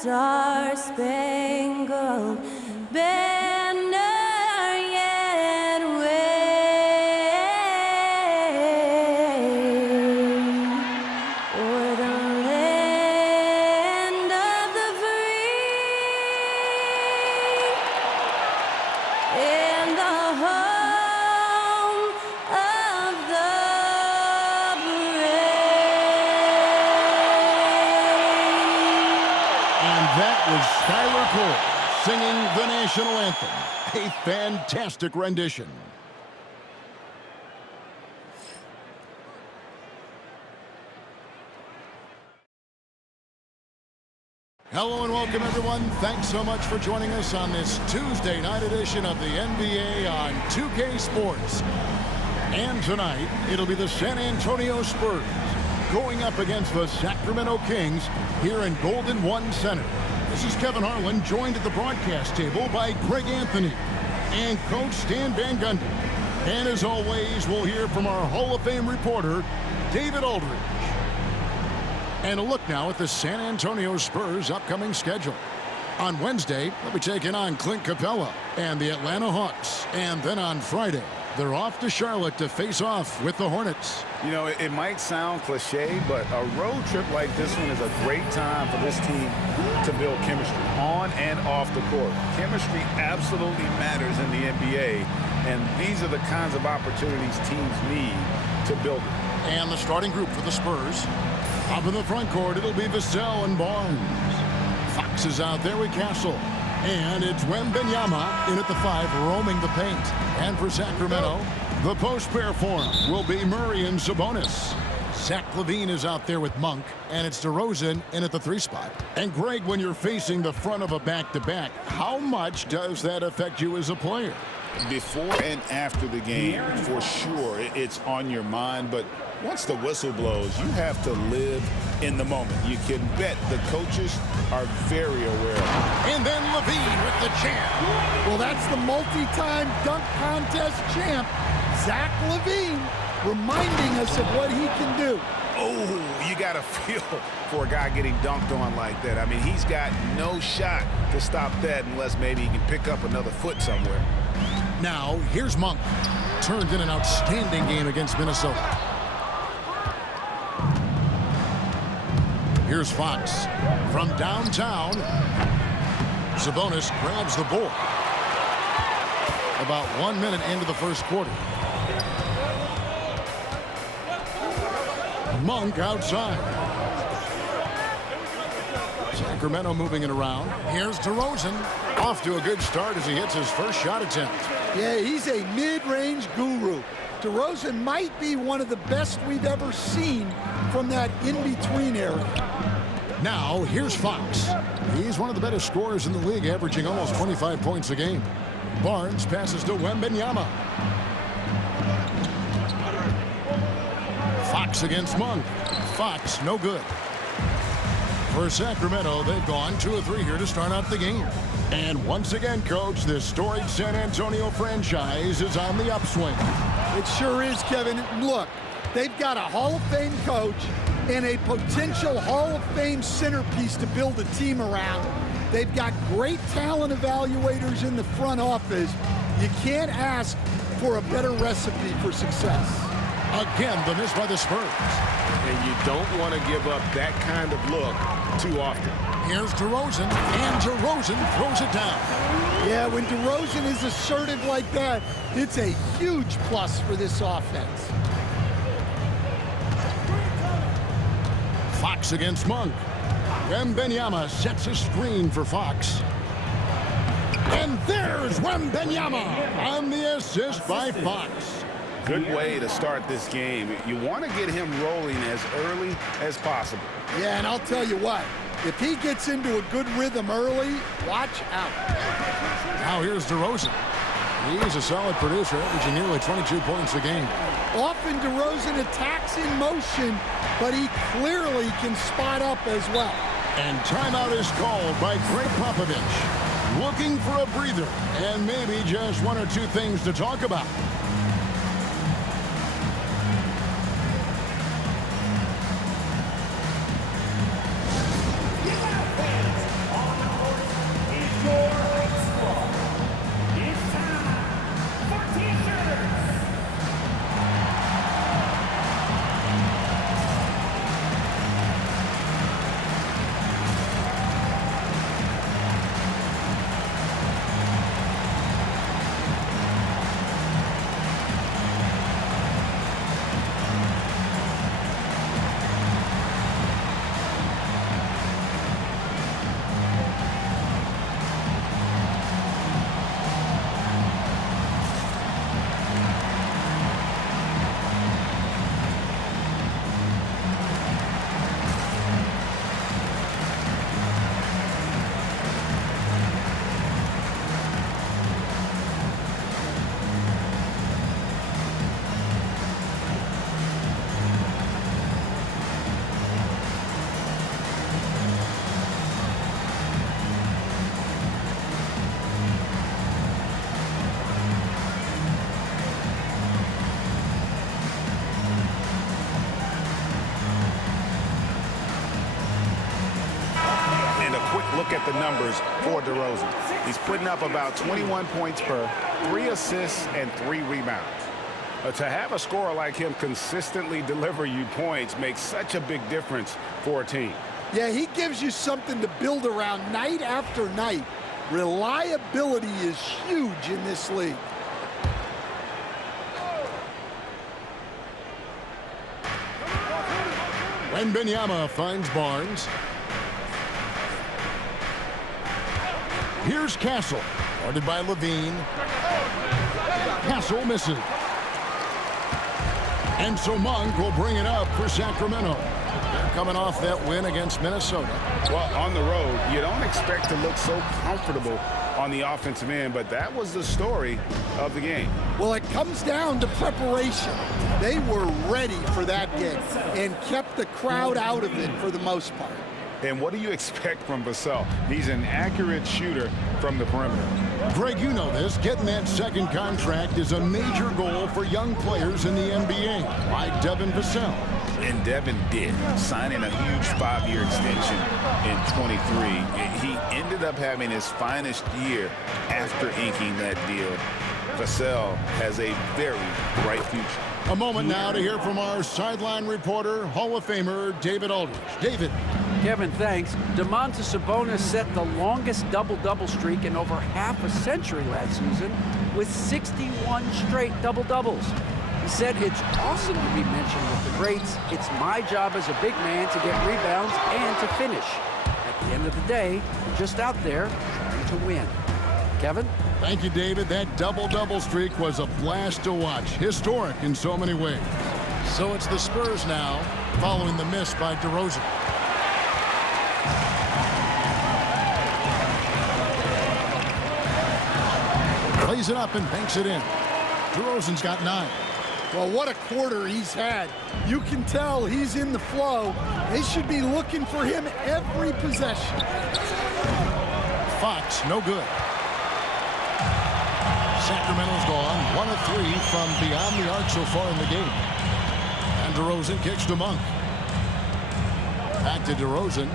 star-spangled banner yet wave o'er the land of the free and the home of the That was Skylar Cole singing the national anthem. A fantastic rendition. Hello and welcome, everyone. Thanks so much for joining us on this Tuesday night edition of the NBA on 2K Sports. And tonight, it'll be the San Antonio Spurs going up against the Sacramento Kings here in Golden One Center. This is Kevin Harlan, joined at the broadcast table by Greg Anthony and Coach Stan Van Gundy. And as always, we'll hear from our Hall of Fame reporter, David Aldridge. And a look now at the San Antonio Spurs' upcoming schedule. On Wednesday, they'll be taking on Clint Capella and the Atlanta Hawks. And then on Friday, they're off to Charlotte to face off with the Hornets. You know, it might sound cliche, but a road trip like this one is a great time for this team to build chemistry on and off the court. Chemistry absolutely matters in the NBA, and these are the kinds of opportunities teams need to build it. And the starting group for the Spurs. Up in the front court, it'll be Vassell and Barnes. Fox is out there with Castle. And it's Wembanyama in at the 5, roaming the paint. And for Sacramento, the post pair for him will be Murray and Sabonis. Zach LaVine is out there with Monk, and it's DeRozan in at the 3 spot. And Greg, when you're facing the front of a back-to-back, how much does that affect you as a player? Before and after the game, for sure, it's on your mind, but once the whistle blows, you have to live in the moment. You can bet the coaches are very aware of it. And then LaVine with the jam. Well, that's the multi-time dunk contest champ, Zach LaVine, reminding us of what he can do. Oh, you got to feel for a guy getting dunked on like that. I mean, he's got no shot to stop that unless maybe he can pick up another foot somewhere. Now, here's Monk. Turned in an outstanding game against Minnesota. Here's Fox from downtown. Sabonis grabs the ball. About 1 minute into the first quarter. Monk outside. Sacramento moving it around. Here's DeRozan. Off to a good start as he hits his first shot attempt. Yeah, he's a mid-range guru. DeRozan might be one of the best we've ever seen from that in-between area. Now, here's Fox. He's one of the better scorers in the league, averaging almost 25 points a game. Barnes passes to Wembanyama. Fox against Monk. Fox, no good. For Sacramento, they've gone 2 of 3 here to start out the game. And once again, Coach, this storied San Antonio franchise is on the upswing. It sure is, Kevin. Look, they've got a Hall of Fame coach and a potential Hall of Fame centerpiece to build a team around. They've got great talent evaluators in the front office. You can't ask for a better recipe for success. Again, the miss by the Spurs. And you don't want to give up that kind of look too often. Here's DeRozan, and DeRozan throws it down. Yeah, when DeRozan is assertive like that, it's a huge plus for this offense. Fox against Monk. Wembanyama sets a screen for Fox. And there's Wembanyama on the assist by Fox. Good way to start this game. You want to get him rolling as early as possible. Yeah, and I'll tell you what, if he gets into a good rhythm early, watch out. Now here's DeRozan. He's a solid producer, averaging nearly 22 points a game. Often DeRozan attacks in motion, but he clearly can spot up as well. And timeout is called by Greg Popovich. Looking for a breather and maybe just 1 or 2 things to talk about. look at the numbers for DeRozan. He's putting up about 21 points per, 3 assists, and 3 rebounds. To have a scorer like him consistently deliver you points makes such a big difference for a team. Yeah, he gives you something to build around night after night. Reliability is huge in this league. Wembanyama finds Barnes. Here's Castle, guarded by LaVine. Castle misses. And so Monk will bring it up for Sacramento. They're coming off that win against Minnesota. Well, on the road, you don't expect to look so comfortable on the offensive end, but that was the story of the game. Well, it comes down to preparation. They were ready for that game and kept the crowd out of it for the most part. And what do you expect from Vassell? He's an accurate shooter from the perimeter. Greg, you know this. Getting that second contract is a major goal for young players in the NBA, like Devin Vassell. And Devin did, signing a huge 5-year extension in 23. He ended up having his finest year after inking that deal. Vassell has a very bright future. A moment now to hear from our sideline reporter, Hall of Famer David Aldridge. David. Kevin, thanks. Domantas Sabonis set the longest double-double streak in over half a century last season with 61 straight double-doubles. He said, "It's awesome to be mentioned with the greats. It's my job as a big man to get rebounds and to finish. At the end of the day, I'm just out there trying to win." Kevin? Thank you, David. That double-double streak was a blast to watch. Historic in so many ways. So it's the Spurs now, following the miss by DeRozan. Plays it up and banks it in. DeRozan's got 9. Well, what a quarter he's had. You can tell he's in the flow. They should be looking for him every possession. Fox, no good. Sacramento's gone. 1 of 3 from beyond the arc so far in the game. And DeRozan kicks to Monk. Back to DeRozan.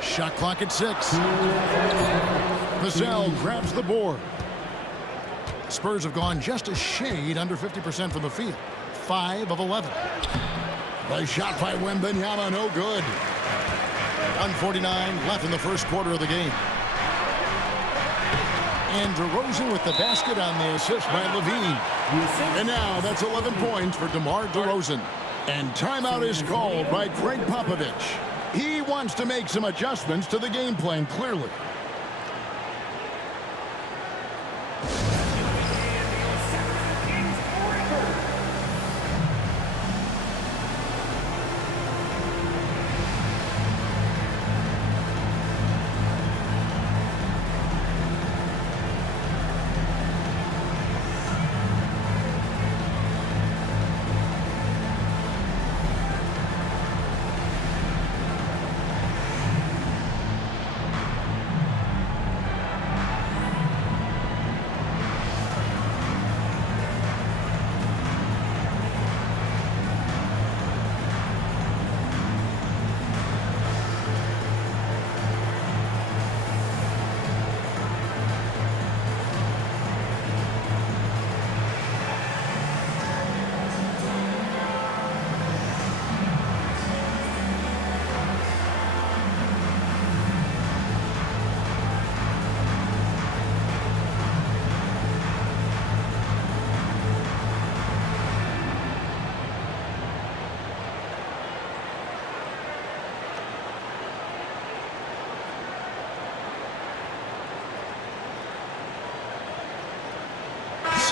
Shot clock at 6. Vassell grabs the board. Spurs have gone just a shade under 50% from the field. 5 of 11. The shot by Wembanyama, no good. 1:49 left in the first quarter of the game. And DeRozan with the basket on the assist by LaVine. And now that's 11 points for DeMar DeRozan. And timeout is called by Greg Popovich. He wants to make some adjustments to the game plan, clearly.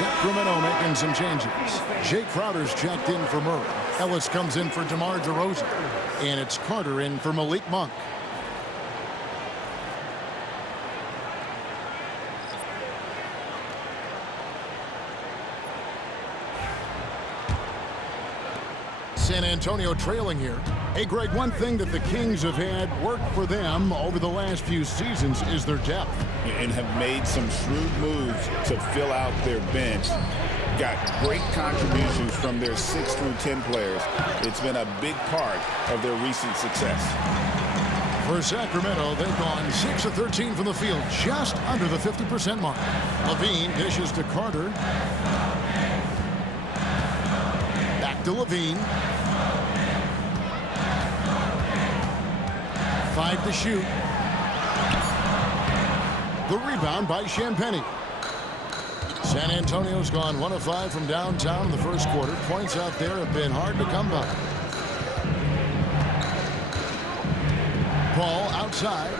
Sacramento making some changes. Jay Crowder's checked in for Murray. Ellis comes in for DeMar DeRozan. And it's Carter in for Malik Monk. San Antonio trailing here. Hey, Greg, one thing that the Kings have had work for them over the last few seasons is their depth. And have made some shrewd moves to fill out their bench. got great contributions from their 6 through 10 players. It's been a big part of their recent success. For Sacramento, they've gone 6 of 13 from the field, just under the 50% mark. LaVine dishes to Carter. Back to LaVine. 5 to shoot. The rebound by Champagnie. San Antonio's gone 1 of 5 from downtown in the first quarter. Points out there have been hard to come by. Ball outside.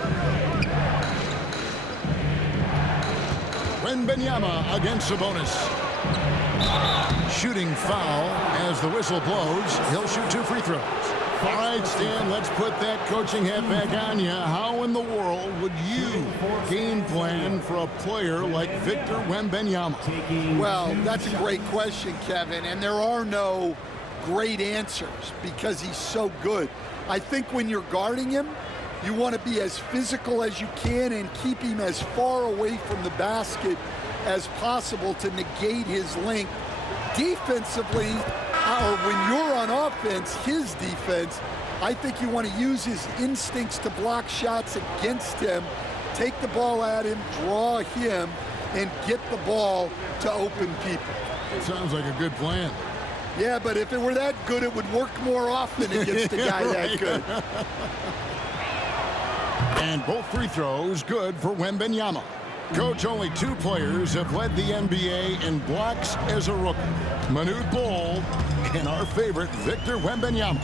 Wembanyama against Sabonis. Shooting foul as the whistle blows. He'll shoot 2 free throws. All right, Stan, let's put that coaching hat back on you. How in the world would you game plan for a player like Victor Wembanyama? Well, that's a great question, Kevin, and there are no great answers because he's so good. I think when you're guarding him, you want to be as physical as you can and keep him as far away from the basket as possible to negate his length. Defensively, or when you're on offense, his defense, I think you want to use his instincts to block shots against him, take the ball at him, draw him, and get the ball to open people. Sounds like a good plan. Yeah, but if it were that good, it would work more often against a guy that good. And both free throws good for Wembanyama. Coach, only 2 players have led the NBA in blocks as a rookie. Manute Bol and our favorite Victor Wembanyama.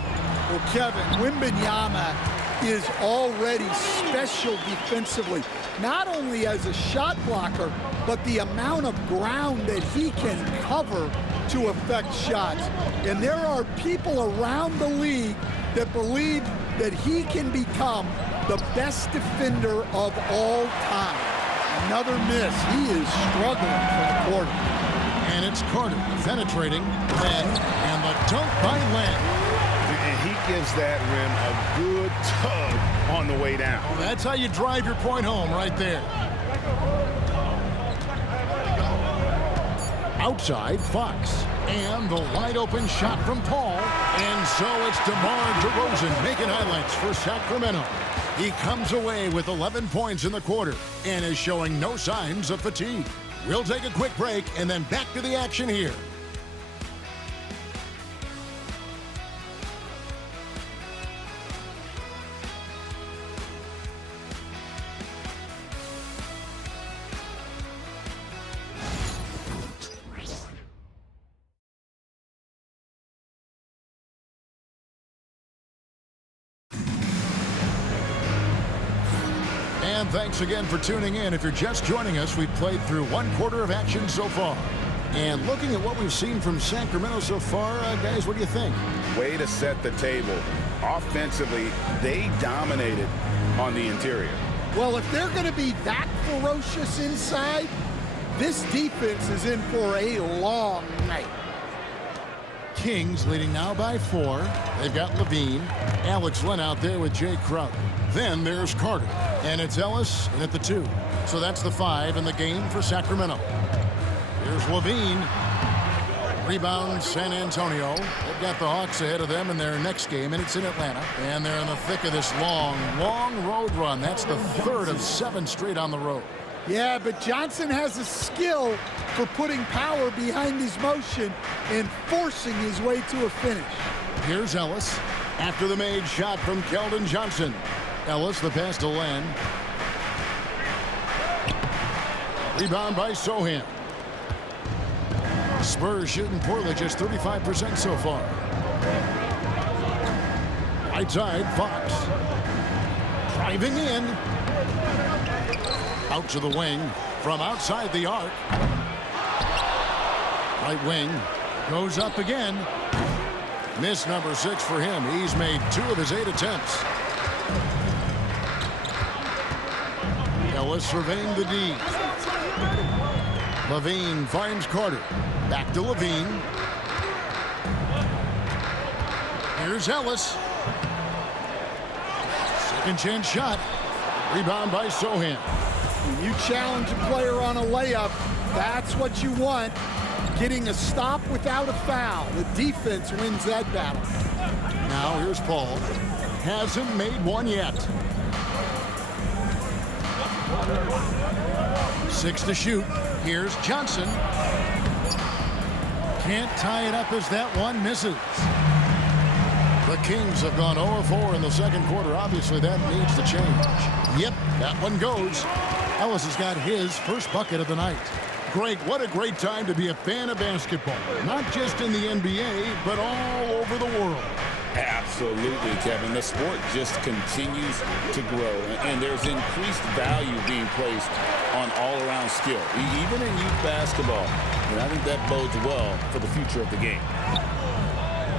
Well, Kevin, Wembanyama is already special defensively, not only as a shot blocker, but the amount of ground that he can cover to affect shots. And there are people around the league that believe that he can become the best defender of all time. Another miss. He is struggling for the quarter. And it's Carter penetrating Len, and the dunk by Len. And he gives that rim a good tug on the way down. Well, that's how you drive your point home right there. Outside, Fox. And the wide open shot from Paul. And so it's DeMar DeRozan making highlights for Sacramento. He comes away with 11 points in the quarter and is showing no signs of fatigue. We'll take a quick break and then back to the action here. And thanks again for tuning in. If you're just joining us, we've played through 1 quarter of action so far. And looking at what we've seen from Sacramento so far, guys, what do you think? Way to set the table. Offensively, they dominated on the interior. Well, if they're going to be that ferocious inside, this defense is in for a long night. Kings leading now by 4. They've got LaVine. Alex Len out there with Jay Crowder. Then there's Carter. And it's Ellis in at the 2. So that's the 5 in the game for Sacramento. Here's LaVine. Rebound San Antonio. They've got the Hawks ahead of them in their next game, and it's in Atlanta. And they're in the thick of this long road run. That's the 3rd of 7 straight on the road. Yeah, but Johnson has a skill for putting power behind his motion and forcing his way to a finish. Here's Ellis after the made shot from Keldon Johnson. Ellis, the pass to Len. Rebound by Sohan. Spurs shooting poorly, just 35% so far. Right side, Fox. Driving in. Out to the wing from outside the arc. Right wing goes up again. Miss number 6 for him. He's made 2 of his 8 attempts. Ellis surveying the D. LaVine finds Carter. Back to LaVine. Here's Ellis. Second chance shot. Rebound by Sohan. When you challenge a player on a layup, that's what you want. getting a stop without a foul. The defense wins that battle. Now here's Paul. Hasn't made one yet. 6 to shoot. Here's Johnson. Can't tie it up as that one misses. The Kings have gone 0-4 in the second quarter. Obviously, that needs to change. Yep, that one goes. Ellis has got his first bucket of the night. Greg, what a great time to be a fan of basketball. Not just in the NBA, but all over the world. Absolutely, Kevin. The sport just continues to grow, and there's increased value being placed on all-around skill, even in youth basketball. And I think that bodes well for the future of the game.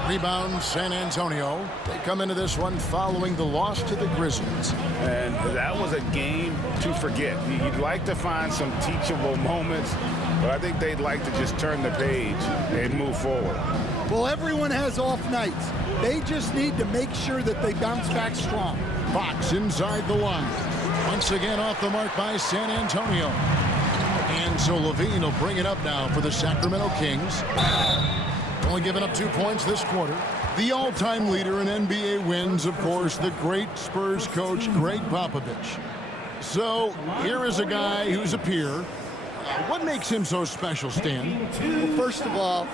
Rebound, San Antonio. They come into this one following the loss to the Grizzlies. And that was a game to forget. You'd like to find some teachable moments, but I think they'd like to just turn the page and move forward. Well, everyone has off nights. They just need to make sure that they bounce back strong. Fox inside the line. Once again off the mark by San Antonio. And so LaVine will bring it up now for the Sacramento Kings. Only giving up 2 points this quarter. The all-time leader in NBA wins, of course, the great Spurs coach, Greg Popovich. So here is a guy who's a peer. What makes him so special, Stan? Well, first of all,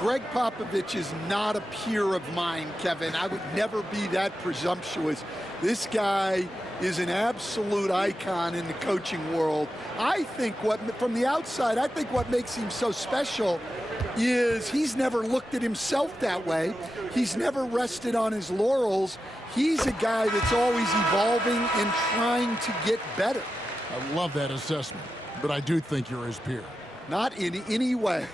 Greg Popovich is not a peer of mine, Kevin. I would never be that presumptuous. This guy is an absolute icon in the coaching world. I think from the outside, I think what makes him so special is he's never looked at himself that way. He's never rested on his laurels. He's a guy that's always evolving and trying to get better. I love that assessment, but I do think you're his peer. Not in any way.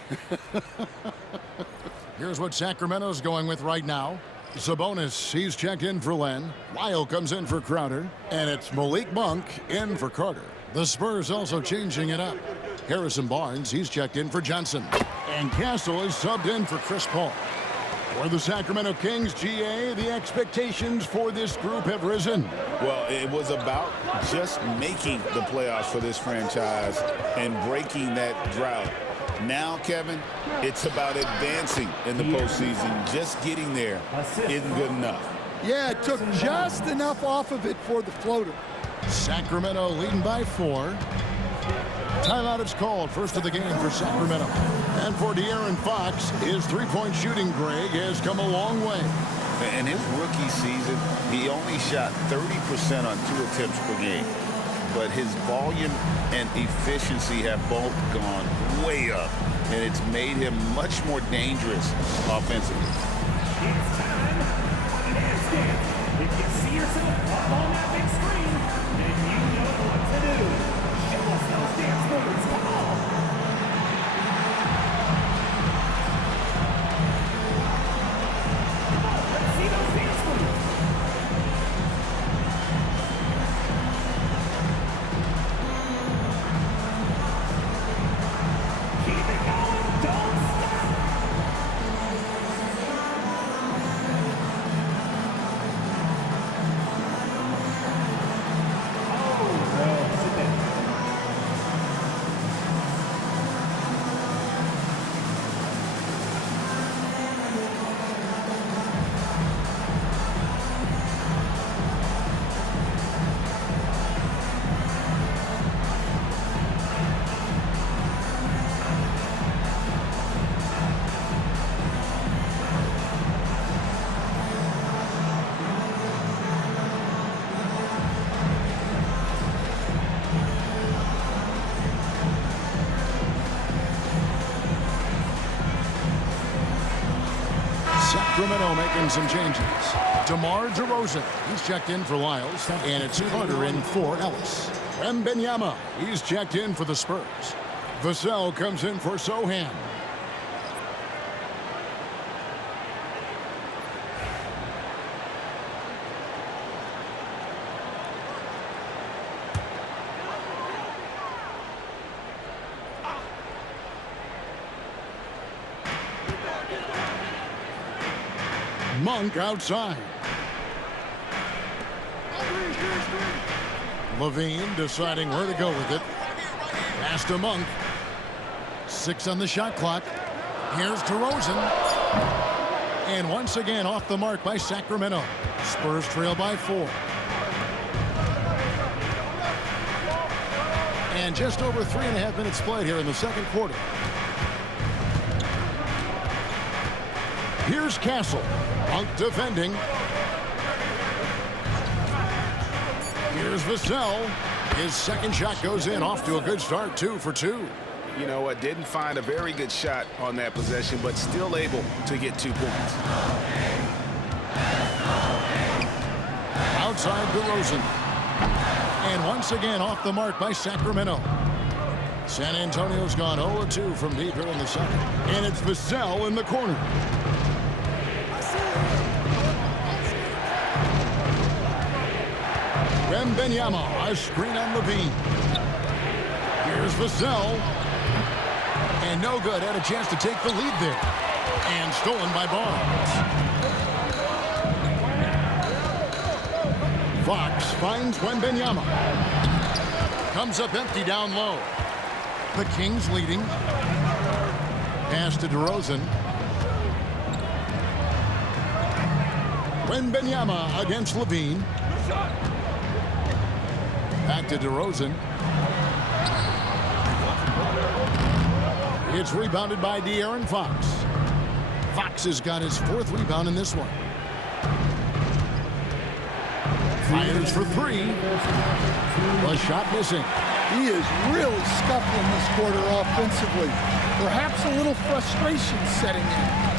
Here's what Sacramento's going with right now. Sabonis, he's checked in for Len. Lyle comes in for Crowder. And it's Malik Monk in for Carter. The Spurs also changing it up. Harrison Barnes, he's checked in for Johnson. And Castle is subbed in for Chris Paul. For the Sacramento Kings, GA, the expectations for this group have risen. Well, it was about just making the playoffs for this franchise and breaking that drought. Now, Kevin, it's about advancing in the postseason. Just getting there isn't good enough. Yeah, it took just enough off of it for the floater. Sacramento leading by 4. Timeout is called. First of the game for Sacramento. And for De'Aaron Fox, his three-point shooting, Greg, has come a long way. In his rookie season, he only shot 30% on 2 attempts per game. But his volume and efficiency have both gone way up, and it's made him much more dangerous offensively. It's time for the dance dance. If you see yourself up on that big screen, then you know what to do. Show us those dance moves. Come on. Come on, let's see those dance moves. Keep it going. Don't stop. Sacramento making some changes. DeMar DeRozan, he's checked in for Lyles. And it's Carter in for Ellis. Wembanyama, he's checked in for the Spurs. Vassell comes in for Sohan. Monk outside. LaVine deciding where to go with it. Pass to Monk. 6 on the shot clock. Here's DeRozan. And once again off the mark by Sacramento. Spurs trail by 4. And just over 3.5 minutes played here in the second quarter. Here's Castle. Out defending. Here's Vassell. His second shot goes in. Off to a good start. 2 for 2. You know what? Didn't find a very good shot on that possession, but still able to get 2 points. Outside DeRozan. And once again off the mark by Sacramento. San Antonio's gone 0-2 from deep here in the second. And it's Vassell in the corner. Wembanyama, a screen on LaVine. Here's Vassell. And no good. Had a chance to take the lead there. And stolen by Barnes. Fox finds Wembanyama. Comes up empty down low. The Kings leading. Pass to DeRozan. Wembanyama against LaVine. Back to DeRozan. It's rebounded by De'Aaron Fox. Fox has got his 4th rebound in this one. Fires for 3. The shot missing. He is really scuffling this quarter offensively. Perhaps a little frustration setting in.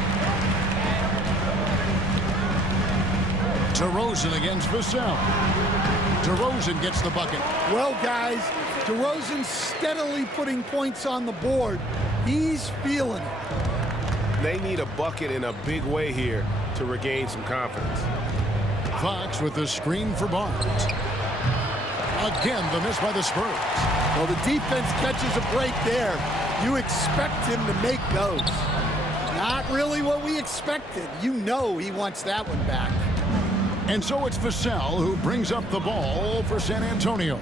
DeRozan against Vassell. DeRozan gets the bucket. Well, guys, DeRozan steadily putting points on the board. He's feeling it. They need a bucket in a big way here to regain some confidence. Fox with the screen for Barnes. Again, the miss by the Spurs. Well, the defense catches a break there. You expect him to make those. Not really what we expected. You know he wants that one back. And so it's Vassell who brings up the ball for San Antonio.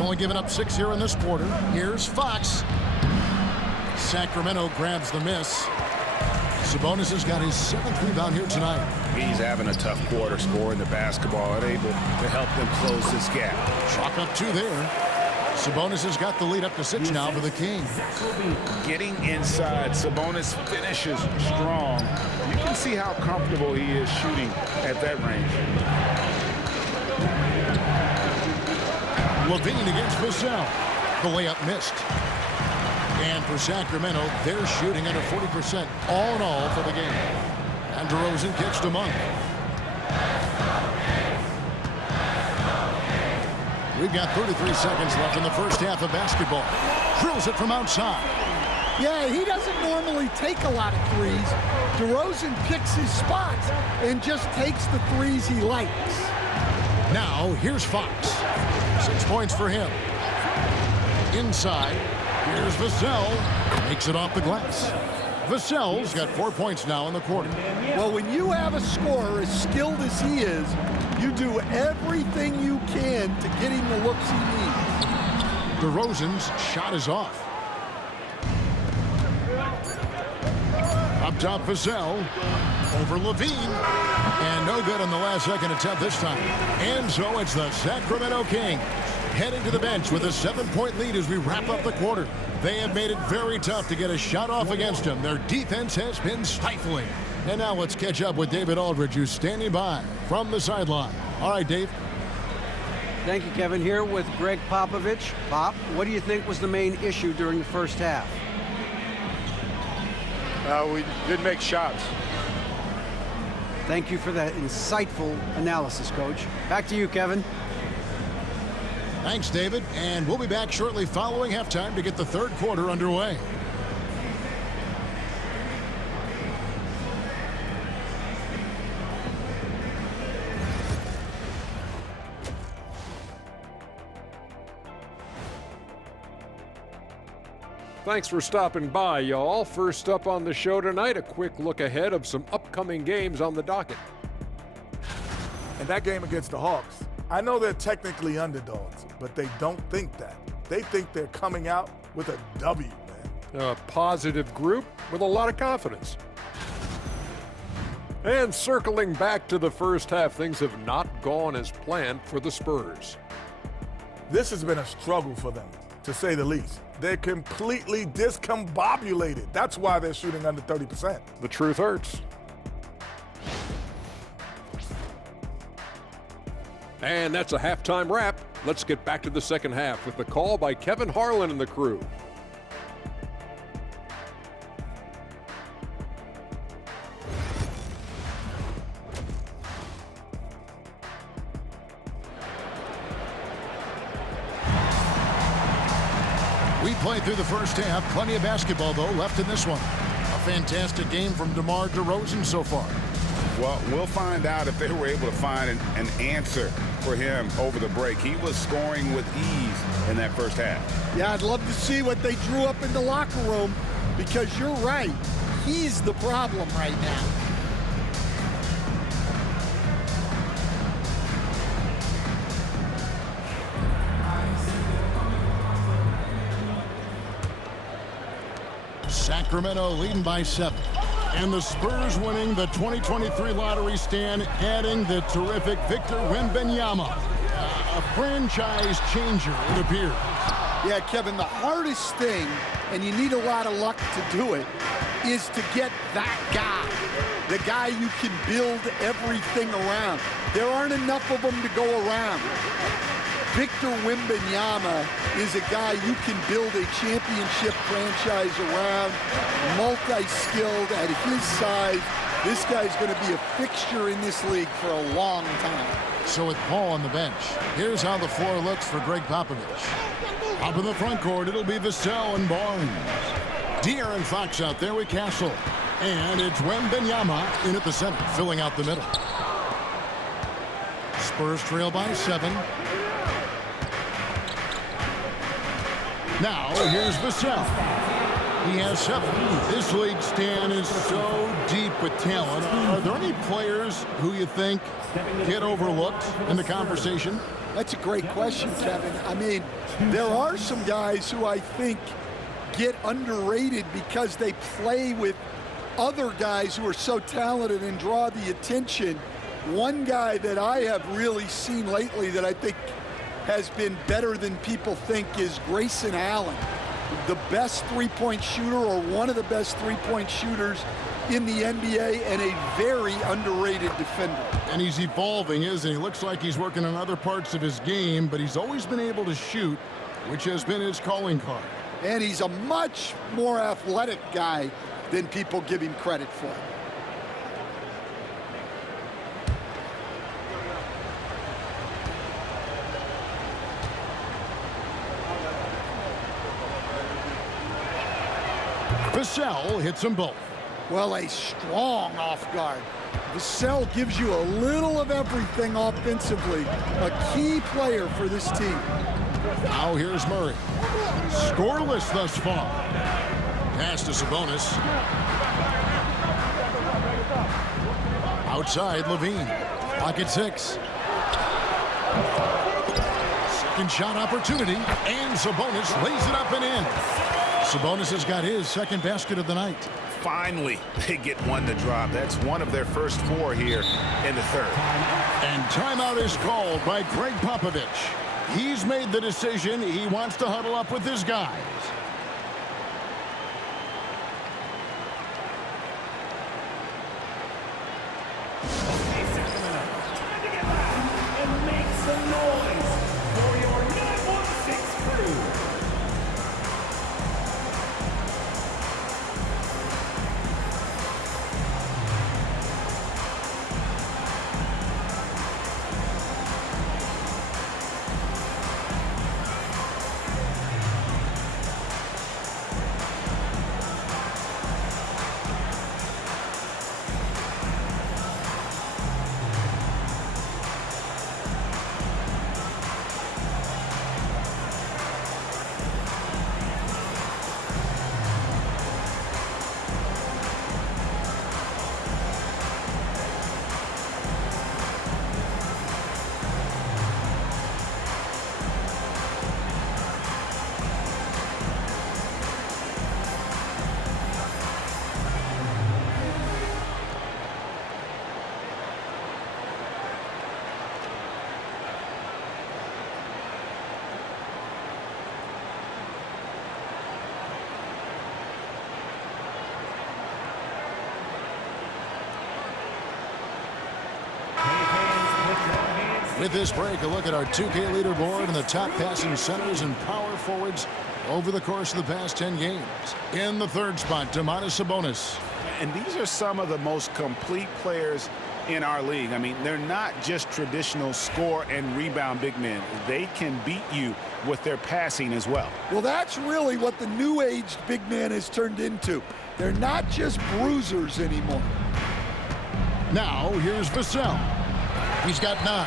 Only giving up 6 here in this quarter. Here's Fox. Sacramento grabs the miss. Sabonis has got his 7th rebound here tonight. He's having a tough quarter scoring the basketball and able to help them close this gap. Chalk up 2 there. Sabonis has got the lead up to 6 now for the Kings. Getting inside, Sabonis finishes strong. You can see how comfortable he is shooting at that range. LaVine against Vassell. The layup missed. And for Sacramento, they're shooting under 40% all in all for the game. And DeRozan kicks to Monk. We've got 33 seconds left in the first half of basketball. Drills it from outside. Yeah, he doesn't normally take a lot of threes. DeRozan picks his spots and just takes the threes he likes. Now, here's Fox. 6 points for him. Inside, here's Vassell. Makes it off the glass. Vassell's got 4 points now in the quarter. Well, when you have a scorer as skilled as he is, you do everything you can to get him the looks he needs. DeRozan's shot is off. Up top, Vassell. Over LaVine. And no good on the last second attempt this time. And so it's the Sacramento Kings heading to the bench with a 7-point lead as we wrap up the quarter. They have made it very tough to get a shot off against them. Their defense has been stifling. And now let's catch up with David Aldridge, who's standing by from the sideline. All right, Dave. Thank you, Kevin. Here with Greg Popovich. Pop, what do you think was the main issue during the first half? We didn't make shots. Thank you for that insightful analysis, Coach. Back to you, Kevin. Thanks, David. And we'll be back shortly following halftime to get the third quarter underway. Thanks for stopping by, y'all. First up on the show tonight, a quick look ahead of some upcoming games on the docket. And that game against the Hawks, I know they're technically underdogs, but they don't think that. They think they're coming out with a W, man. A positive group with a lot of confidence. And circling back to the first half, things have not gone as planned for the Spurs. This has been a struggle for them, to say the least. They're completely discombobulated. That's why they're shooting under 30%. The truth hurts. And that's a halftime wrap. Let's get back to the second half with the call by Kevin Harlan and the crew. We played through the first half. Plenty of basketball, though, left in this one. A fantastic game from DeMar DeRozan so far. Well, we'll find out if they were able to find an answer for him over the break. He was scoring with ease in that first half. Yeah, I'd love to see what they drew up in the locker room, because you're right. He's the problem right now. Sacramento leading by 7. And the Spurs winning the 2023 lottery stand, adding the terrific Victor Wembanyama. A franchise changer, it appears. Yeah, Kevin, the hardest thing, and you need a lot of luck to do it, is to get that guy. The guy you can build everything around. There aren't enough of them to go around. Victor Wembanyama is a guy you can build a championship franchise around, multi-skilled at his size. This guy's going to be a fixture in this league for a long time. So with Paul on the bench, here's how the floor looks for Greg Popovich. Up in the front court, it'll be Vassell and Barnes. De'Aaron Fox out there with Castle. And it's Wembanyama in at the center, filling out the middle. Spurs trail by 7. Now, here's Vassell. He has 7. This league, Stan, is so deep with talent. Are there any players who you think get overlooked in the conversation? That's a great question, Kevin. I mean, there are some guys who I think get underrated because they play with other guys who are so talented and draw the attention. One guy that I have really seen lately that I think has been better than people think is Grayson Allen, the best three-point shooter, or one of the best three-point shooters in the NBA, and a very underrated defender. And he's evolving, isn't he? Looks like he's working on other parts of his game, but he's always been able to shoot, which has been his calling card. And he's a much more athletic guy than people give him credit for. Vassell hits them both. Well, a strong off guard. Vassell gives you a little of everything offensively. A key player for this team. Now here's Murray. Scoreless thus far. Pass to Sabonis. Outside, LaVine. Pocket 6. Second shot opportunity, and Sabonis lays it up and in. Sabonis has got his second basket of the night. Finally, they get one to drop. That's one of their first 4 here in the third. And timeout is called by Greg Popovich. He's made the decision. He wants to huddle up with his guys. Okay, Sacramento, time to get loud and make some noise for your 916 crew. With this break, a look at our 2K leaderboard and the top passing centers and power forwards over the course of the past 10 games. In the third spot, Domantas Sabonis. And these are some of the most complete players in our league. I mean, they're not just traditional score and rebound big men. They can beat you with their passing as well. Well, that's really what the new-aged big man has turned into. They're not just bruisers anymore. Now, here's Vassell. He's got 9.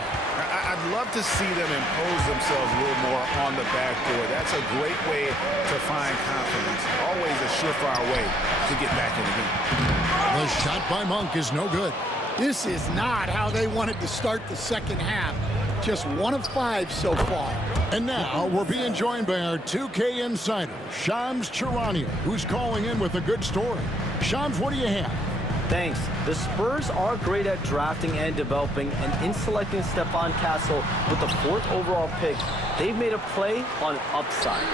I'd love to see them impose themselves a little more on the backboard. That's a great way to find confidence. Always a surefire way to get back in the game. The shot by Monk is no good. This is not how they wanted to start the second half. Just 1 of 5 so far. And now we're being joined by our 2K insider, Shams Charania, who's calling in with a good story. Shams, what do you have? Thanks. The Spurs are great at drafting and developing, and in selecting Stephon Castle with the 4th overall pick, they've made a play on upside.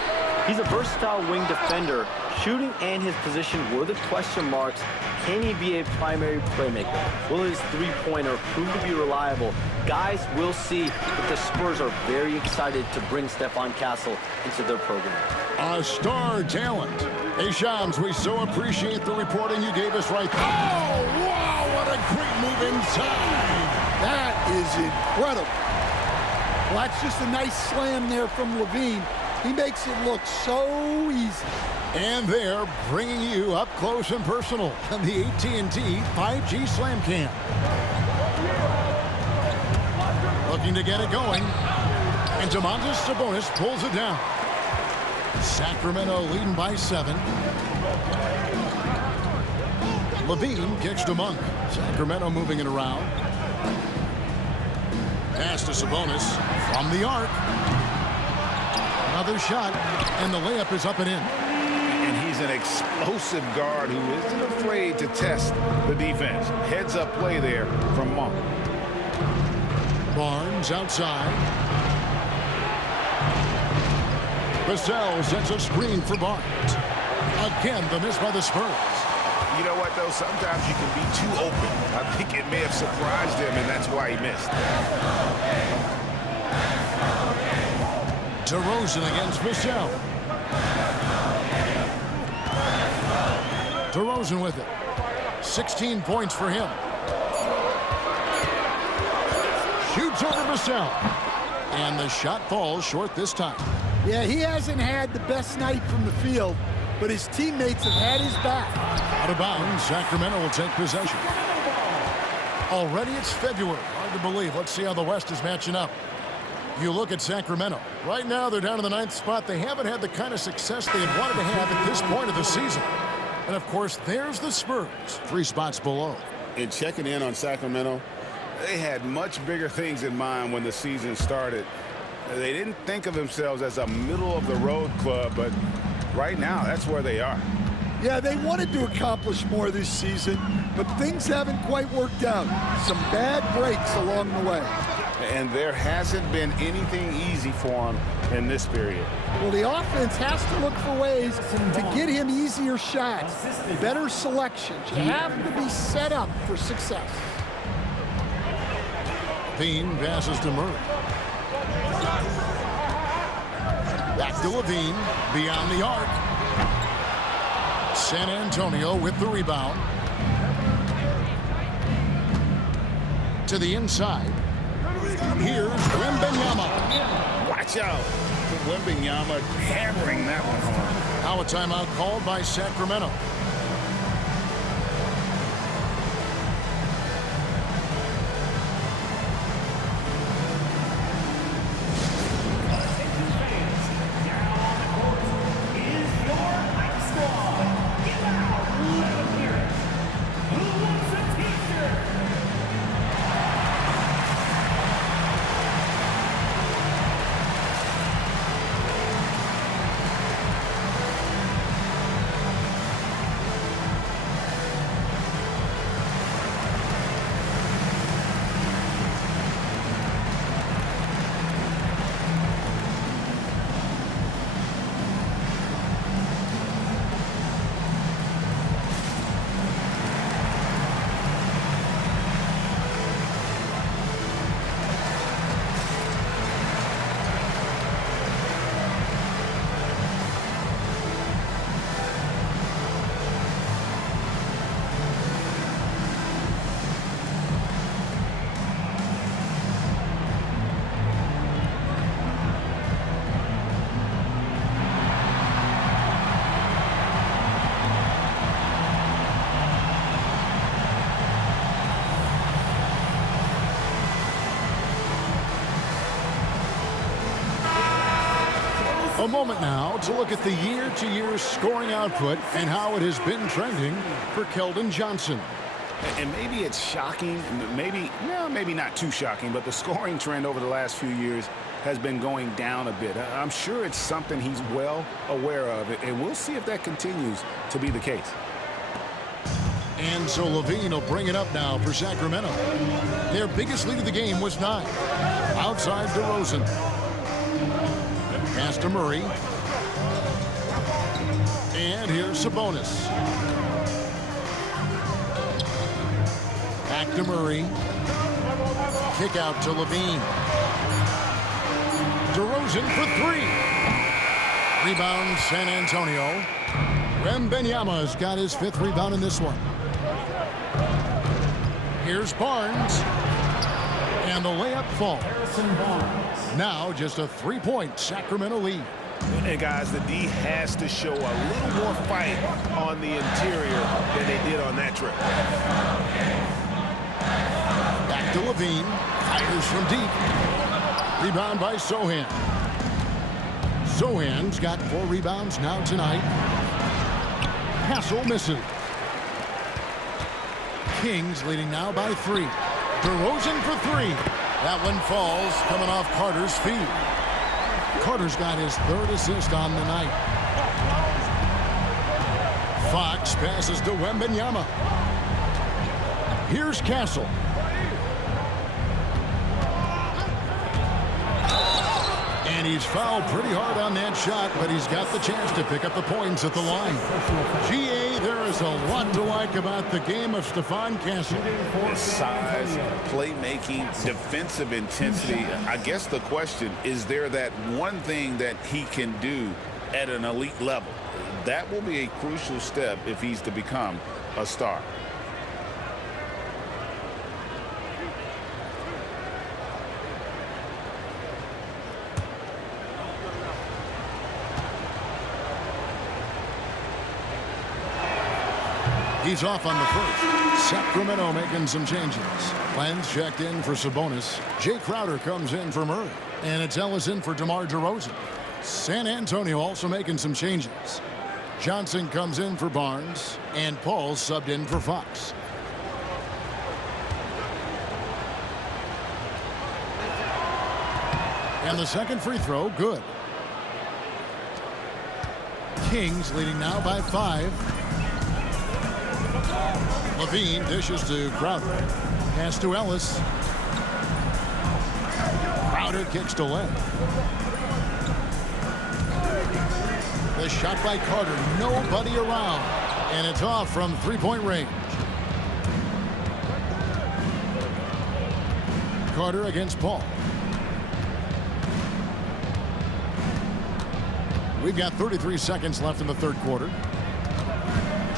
He's a versatile wing defender. Shooting and his position were the question marks. Can he be a primary playmaker? Will his three-pointer prove to be reliable? Guys, we'll see, but the Spurs are very excited to bring Stephon Castle into their program. A star talent. Hey, Shams, we so appreciate the reporting you gave us right there. Oh, wow, what a great move inside. That is incredible. Well, that's just a nice slam there from LaVine. He makes it look so easy. And they're bringing you up close and personal on the AT&T 5G Slam Cam. Looking to get it going. And Domantas Sabonis pulls it down. Sacramento leading by 7. LaVine kicks to Monk. Sacramento moving it around. Pass to Sabonis from the arc. Another shot, and the layup is up and in. And he's an explosive guard who isn't afraid to test the defense. Heads up play there from Monk. Barnes outside. Vassell sets a screen for Barnes. Again, the miss by the Spurs. You know what, though? Sometimes you can be too open. I think it may have surprised him, and that's why he missed. DeRozan against Vassell. DeRozan with it. 16 points for him. Shoots over Vassell. And the shot falls short this time. Yeah, he hasn't had the best night from the field, but his teammates have had his back. Out of bounds, Sacramento will take possession. Already it's February. Hard to believe. Let's see how the West is matching up. You look at Sacramento. Right now, they're down in the 9th spot. They haven't had the kind of success they had wanted to have at this point of the season. And, of course, there's the Spurs, 3 spots below. And checking in on Sacramento, they had much bigger things in mind when the season started. They didn't think of themselves as a middle-of-the-road club, but right now, that's where they are. Yeah, they wanted to accomplish more this season, but things haven't quite worked out. Some bad breaks along the way. And there hasn't been anything easy for him in this period. Well, the offense has to look for ways to get him easier shots, better selections. You have to be set up for success. LaVine passes to Murray. Back to LaVine, beyond the arc. San Antonio with the rebound. To the inside. Here's Wembanyama. Watch out. Wembanyama hammering that one home. Now a timeout called by Sacramento. A moment now to look at the year-to-year scoring output and how it has been trending for Keldon Johnson. And maybe it's shocking, maybe not too shocking, but the scoring trend over the last few years has been going down a bit. I'm sure it's something he's well aware of, and we'll see if that continues to be the case. And so LaVine will bring it up now for Sacramento. Their biggest lead of the game was 9. Outside DeRozan. Pass to Murray. And here's Sabonis. Back to Murray. Kick out to LaVine. DeRozan for 3. Rebound San Antonio. Wembanyama's got his 5th rebound in this one. Here's Barnes. And the layup falls. Now just a 3-point Sacramento lead. And guys, the D has to show a little more fight on the interior than they did on that trip. Back to LaVine. Fires from deep. Rebound by Sohan. Sohan's got 4 rebounds now tonight. Hassel misses. Kings leading now by 3. DeRozan for 3. That one falls, coming off Carter's feet. Carter's got his 3rd assist on the night. Fox passes to Wembanyama. Here's Castle. And he's fouled pretty hard on that shot, but he's got the chance to pick up the points at the line. GA, there is a lot to like about the game of Stephon Castle. His size, playmaking, defensive intensity. I guess the question, is there that one thing that he can do at an elite level? That will be a crucial step if he's to become a star. He's off on the 1st. Sacramento making some changes. Lenz checked in for Sabonis. Jay Crowder comes in for Murray. And it's Ellis in for DeMar DeRozan. San Antonio also making some changes. Johnson comes in for Barnes. And Paul subbed in for Fox. And the second free throw, good. Kings leading now by 5. LaVine dishes to Crowder. Pass to Ellis. Crowder kicks to Len. The shot by Carter. Nobody around. And it's off from 3-point range. Carter against Paul. We've got 33 seconds left in the 3rd quarter.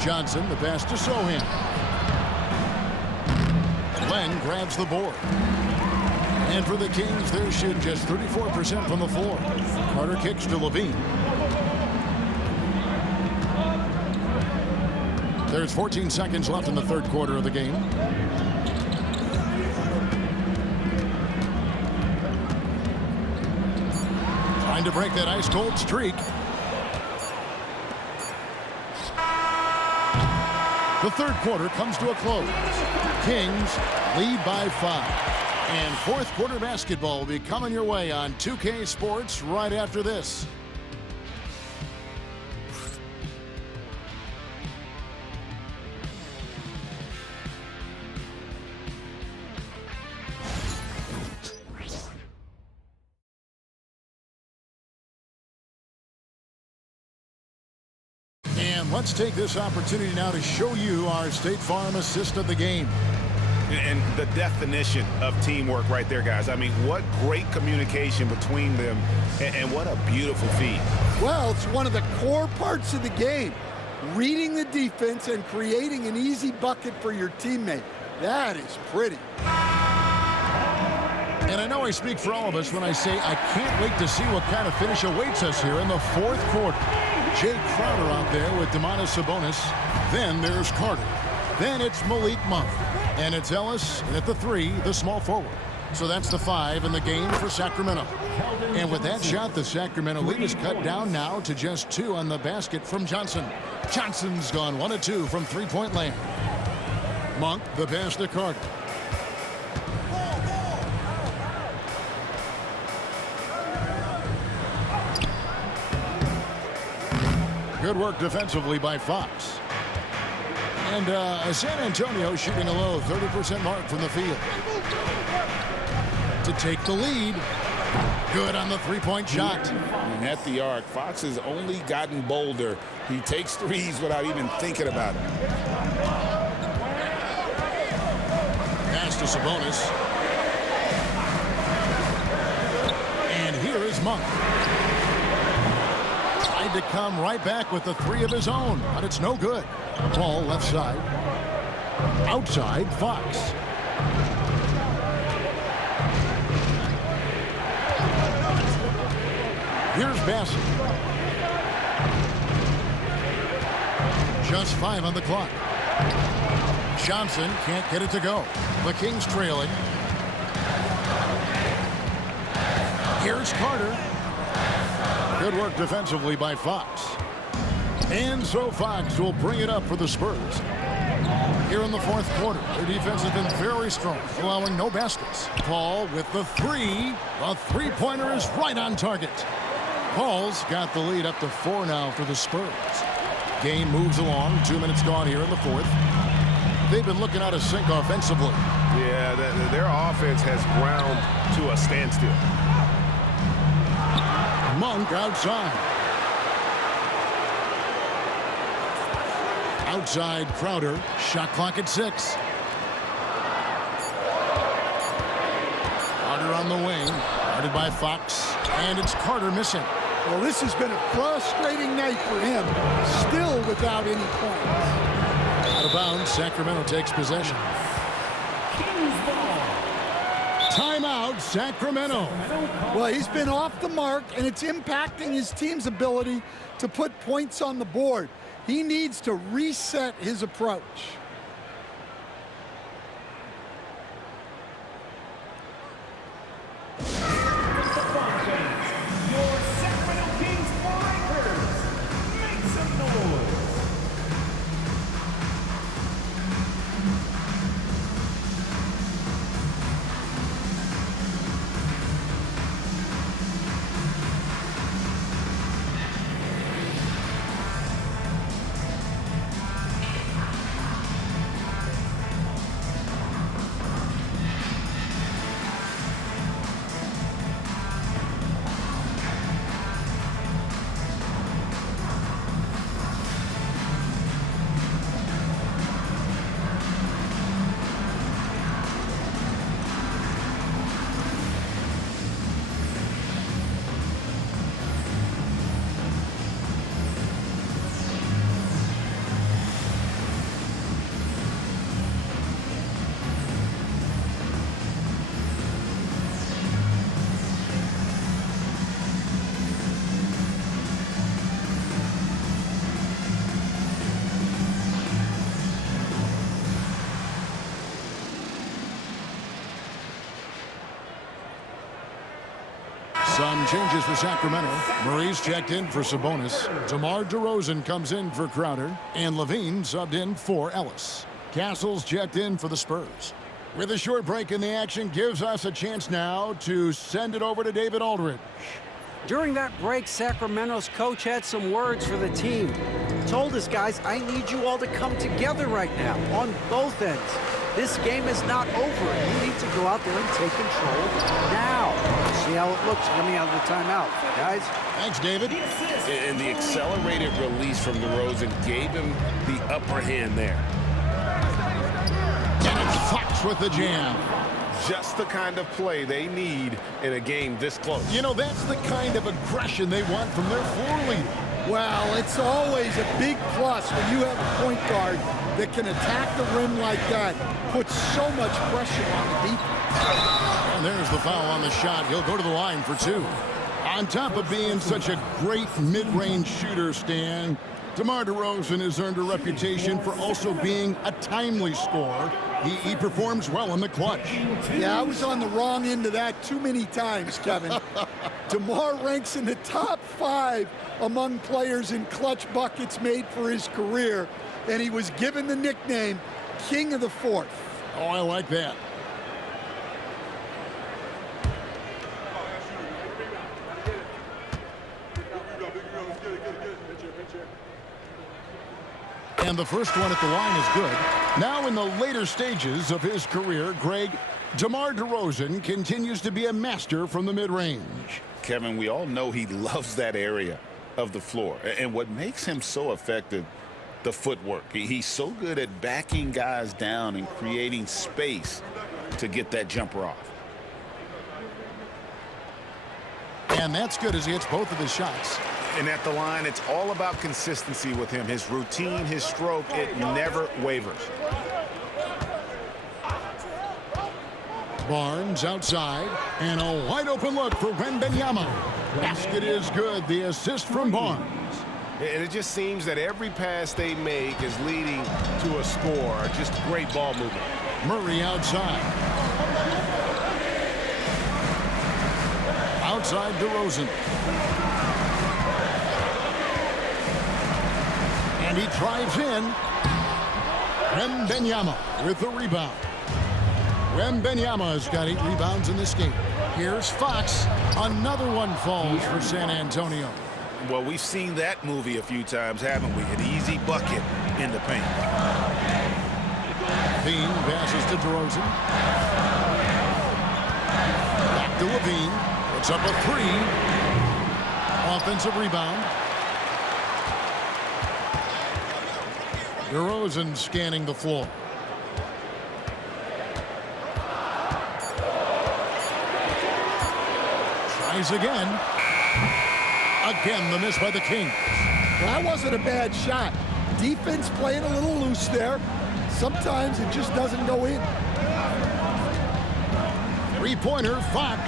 Johnson, the pass to Sohan. Len grabs the board. And for the Kings, they're shooting just 34% from the floor. Carter kicks to LaVine. There's 14 seconds left in the 3rd quarter of the game. Trying to break that ice-cold streak. The 3rd quarter comes to a close. Kings lead by 5. And 4th quarter basketball will be coming your way on 2K Sports right after this. And let's take this opportunity now to show you our State Farm assist of the game. And the definition of teamwork right there, guys. I mean, what great communication between them, and what a beautiful feed. Well, it's one of the core parts of the game. Reading the defense and creating an easy bucket for your teammate. That is pretty. And I know I speak for all of us when I say I can't wait to see what kind of finish awaits us here in the 4th quarter. Jay Crowder out there with Domantas Sabonis. Then there's Carter. Then it's Malik Monk. And it's Ellis, and at the 3, the small forward. So that's the 5 in the game for Sacramento. And with that shot, the Sacramento lead is cut down now to just 2 on the basket from Johnson. Johnson's gone 1 of 2 from three-point land. Monk, the pass to Carter. Good work defensively by Fox. And San Antonio shooting a low 30% mark from the field. To take the lead. Good on the three-point shot. And at the arc, Fox has only gotten bolder. He takes threes without even thinking about it. Pass to Sabonis. And here is Monk. Tried to come right back with the 3 of his own, but it's no good. Ball left side. Outside, Fox. Here's Bassett. Just 5 on the clock. Johnson can't get it to go. The Kings trailing. Here's Carter. Good work defensively by Fox. And so Fox will bring it up for the Spurs. Here in the fourth quarter, their defense has been very strong, allowing no baskets. Paul with the 3. The three-pointer is right on target. Paul's got the lead up to 4 now for the Spurs. Game moves along. 2 minutes gone here in the fourth. They've been looking out of sync offensively. Yeah, their offense has ground to a standstill. Monk outside. Outside Crowder. Shot clock at 6. Carter on the wing. Guarded by Fox. And it's Carter missing. Well, this has been a frustrating night for him. Still without any points. Out of bounds, Sacramento takes possession. Timeout, Sacramento. Well, he's been off the mark, and it's impacting his team's ability to put points on the board. He needs to reset his approach. Some changes for Sacramento. Murray's checked in for Sabonis. DeMar DeRozan comes in for Crowder. And LaVine subbed in for Ellis. Castle's checked in for the Spurs. With a short break in the action, gives us a chance now to send it over to David Aldridge. During that break, Sacramento's coach had some words for the team. Told his guys, I need you all to come together right now on both ends. This game is not over. You need to go out there and take control now. See how it looks coming out of the timeout, guys. Thanks, David. And the accelerated release from DeRozan gave him the upper hand there. And it's Fox with the jam. Just the kind of play they need in a game this close. You know, that's the kind of aggression they want from their floor leader. Well, it's always a big plus when you have a point guard that can attack the rim like that, puts so much pressure on the defense. And there's the foul on the shot. He'll go to the line for 2. On top of being such a great mid-range shooter, Stan, DeMar DeRozan has earned a reputation for also being a timely scorer. He performs well in the clutch. Yeah, I was on the wrong end of that too many times, Kevin. DeMar ranks in the top 5 among players in clutch buckets made for his career, and he was given the nickname King of the Fourth. Oh, I like that. And the first one at the line is good. Now in the later stages of his career, Greg, DeMar DeRozan continues to be a master from the mid-range. Kevin, we all know he loves that area of the floor. And what makes him so effective, the footwork. He's so good at backing guys down and creating space to get that jumper off. And that's good as he hits both of his shots. And at the line, it's all about consistency with him. His routine, his stroke, it never wavers. Barnes outside, and a wide open look for Wembanyama. Basket is good. The assist from Barnes. And it just seems that every pass they make is leading to a score. Just great ball movement. Murray outside. Outside DeRozan. And he drives in. Wembanyama with the rebound. Wembanyama has got 8 rebounds in this game. Here's Fox. Another one falls for San Antonio. Well, we've seen that movie a few times, haven't we? An easy bucket in the paint. LaVine passes to DeRozan. Back to LaVine. Puts up a 3. Offensive rebound. DeRozan scanning the floor. Tries again. Again, the miss by the Kings. That wasn't a bad shot. Defense playing a little loose there. Sometimes it just doesn't go in. Three-pointer, Fox.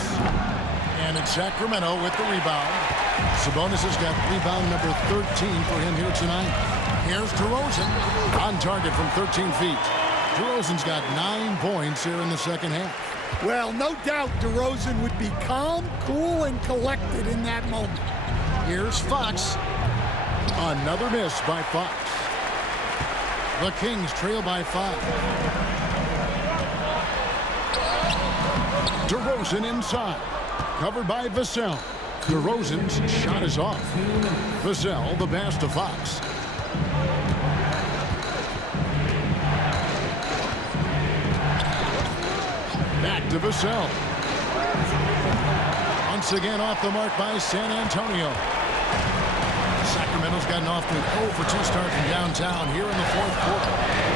And it's Sacramento with the rebound. Sabonis has got rebound number 13 for him here tonight. Here's DeRozan on target from 13 feet. DeRozan's got 9 points here in the second half. Well, no doubt DeRozan would be calm, cool, and collected in that moment. Here's Fox. Another miss by Fox. The Kings trail by 5. DeRozan inside. Covered by Vassell. DeRozan's shot is off. Vassell, the pass to Fox. Back to Vassell. Once again off the mark by San Antonio. Sacramento's gotten off to an 0-for-2 start from downtown here in the fourth quarter.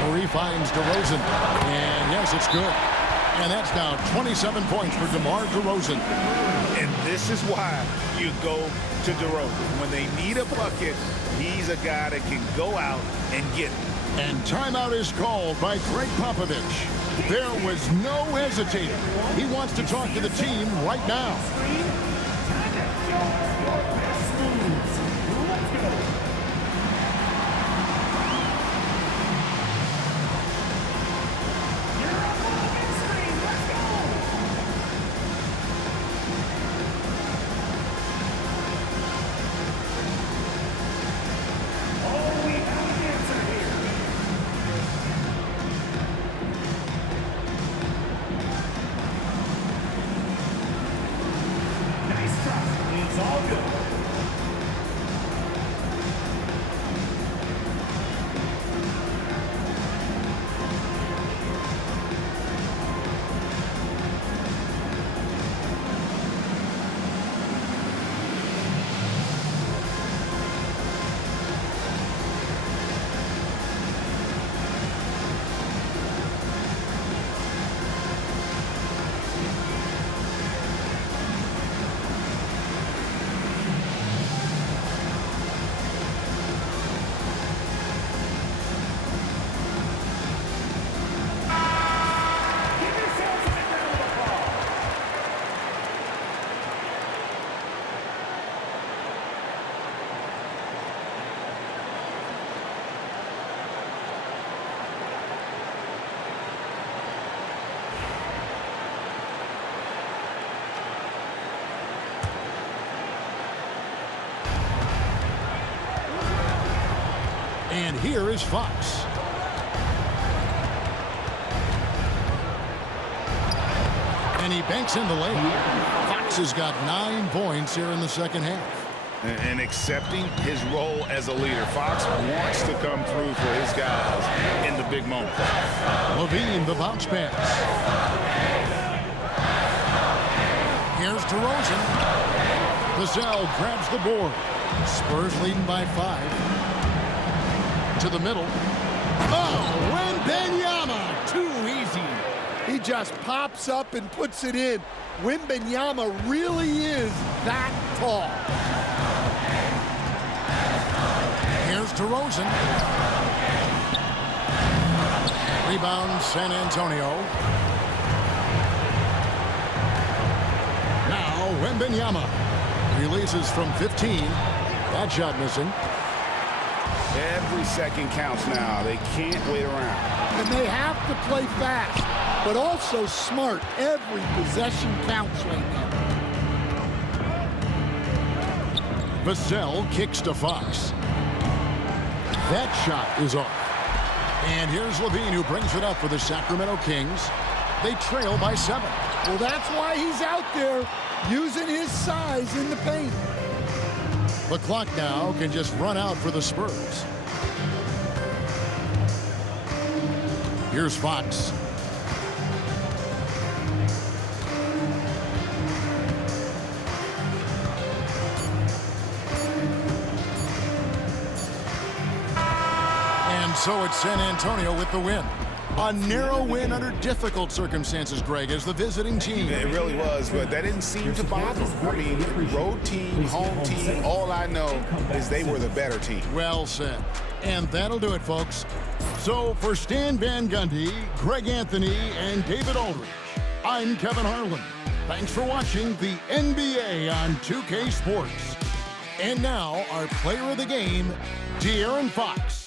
Where he finds DeRozan. And yes, it's good. And that's now 27 points for DeMar DeRozan. And this is why you go to DeRozan. When they need a bucket, he's a guy that can go out and get it. And timeout is called by Greg Popovich. There was no hesitating. He wants to talk to the team right now. And here is Fox. And he banks in the layup. Fox has got 9 points here in the second half. And accepting his role as a leader. Fox wants to come through for his guys in the big moments. LaVine, the bounce pass. Here's DeRozan. Vassell grabs the board. Spurs leading by 5. To the middle. Oh, Wembanyama, too easy. He just pops up and puts it in. Wembanyama really is that tall. Here's DeRozan. Rebound, San Antonio. Now Wembanyama releases from 15. That shot missing. Every second counts now. They can't wait around. And they have to play fast, but also smart. Every possession counts right now. Vassell kicks to Fox. That shot is off. And here's LaVine, who brings it up for the Sacramento Kings. They trail by 7. Well, that's why he's out there using his size in the paint. The clock now can just run out for the Spurs. Here's Fox. And so it's San Antonio with the win. A narrow win under difficult circumstances, Greg, as the visiting team. It really was, but that didn't seem to bother them. I mean, road team, home team, all I know is they were the better team. Well said. And that'll do it, folks. So for Stan Van Gundy, Greg Anthony, and David Aldridge, I'm Kevin Harlan. Thanks for watching the NBA on 2K Sports. And now, our player of the game, De'Aaron Fox.